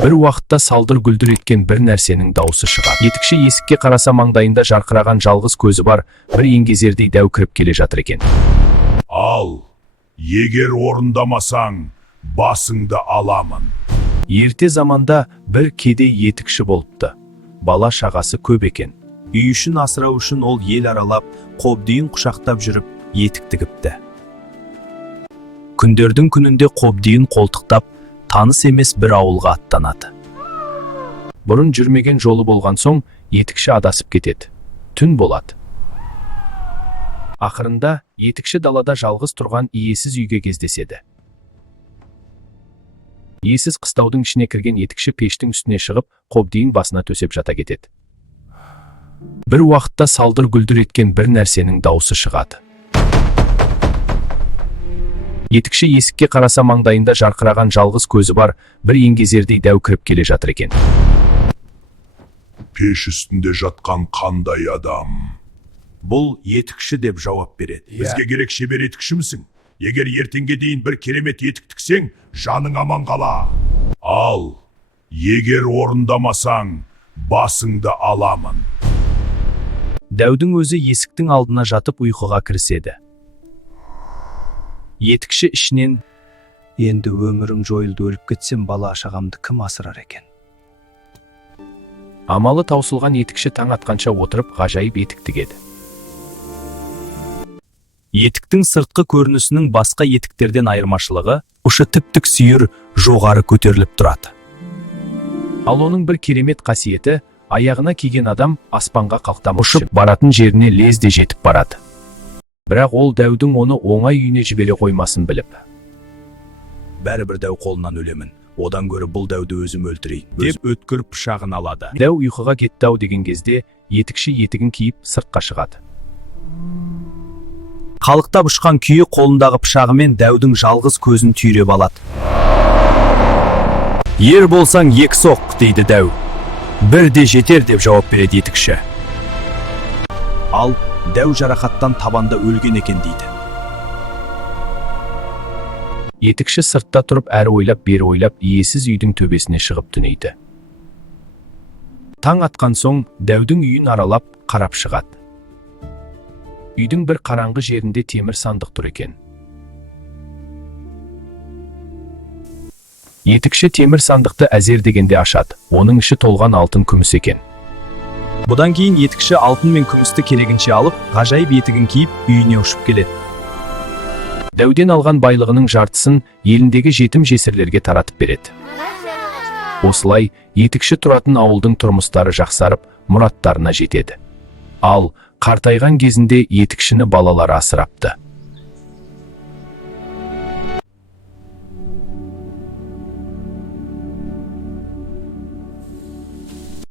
Бір уақытта салдыр-гүлдір еткен бір нәрсенің даусы шығады. Етікші есікке қараса маңдайында жарқыраған жалғыз көзі бар бір еңгезердей дәу кіріп келе жатыр екен. Ал, егер орындамасаң, басыңды аламын. Ерте заманда бір кедей етікші болыпты. Бала шағасы көп екен. Үй үшін асырау үшін ол ел аралап, қобдиын құшақтап жүріп, етік тігіпті. Күндердің күнінде қобдиын қолтықтап, таныс емес бір ауылға аттанады. Бұрын жүрмеген жолы болған соң, етікші адасып кетеді. Түн болады. Ақырында, етікші далада жалғыз тұрған иесіз үйге кездеседі. Иесіз қыстаудың ішіне кірген етікші пештің үстіне шығып, қобдиын басына төсеп жата кетеді. Бір уақытта салдыр-гүлдір еткен бір нәрсенің даусы шығады. Етікші есікке қараса маңдайында жарқыраған жалғыз көзі бар бір еңгезердей дәу кіріп келе жатыр екен. Пеш үстінде жатқан қандай адам? Бұл етікші деп жауап береді. Бізге керек шебер етікшімсің. Егер ертеңге дейін бір керемет етік тіксең, жаның аман қала. Ал, егер орындамасаң, басыңды аламын. Дәудің өзі есіктің алдына жатып ұйқыға кіріседі. Етікші ішінен, енді өмірім жойылды, өліп кетсем, бала шағамды кім асырар екен? Амалы таусылған етікші таң атқанша отырып ғажайып етік тігеді. Етіктің сыртқы көрінісінің басқа етіктерден айырмашылығы, ұшы тіп-тік сүйір жоғары көтеріліп тұрады. Ал оның бір керемет қасиеті, аяғына киген адам аспанға қалықтап ұшып баратын жеріне лезде жетіп барады. Бірақ ол дәудің оны оңай үйіне жібере қоймасын біліп. Бәрібір дәу қолынан өлемін, одан гөрі бұл дәуді өзім өлтірейін, деп өткір пышағын алады. Дәу ұйқыға кетті-ау деген кезде, етікші етігін киіп сыртқа шығады. Қалықтап ұшқан күйі қолындағы пышағымен дәудің жалғыз көзін түйреп алады. Ер болсаң екі соқ, дейді дәу. Бірде жетер, деп жауап береді етікші. Ал дәу жарақаттан табанда өлген екен дейді. Етікші сыртта тұрып әрі ойлап бері ойлап иесіз үйдің төбесіне шығып түнейді. Таң атқан соң дәудің үйін аралап қарап шығады. Үйдің бір қараңғы жерінде темір сандық тұр екен. Етікші темір сандықты әзер дегенде ашады. Оның іші толған алтын күміс екен. Бұдан кейін етікші алтын мен күмісті керегінше алып, ғажайып етігін киіп, үйіне ұшып келеді. Дәуден алған байлығының жартысын еліндегі жетім жесірлерге таратып береді. Осылай, етікші тұратын ауылдың тұрмыстары жақсарып, мұраттарына жетеді. Ал қартайған кезінде етікшіні балалары асырапты.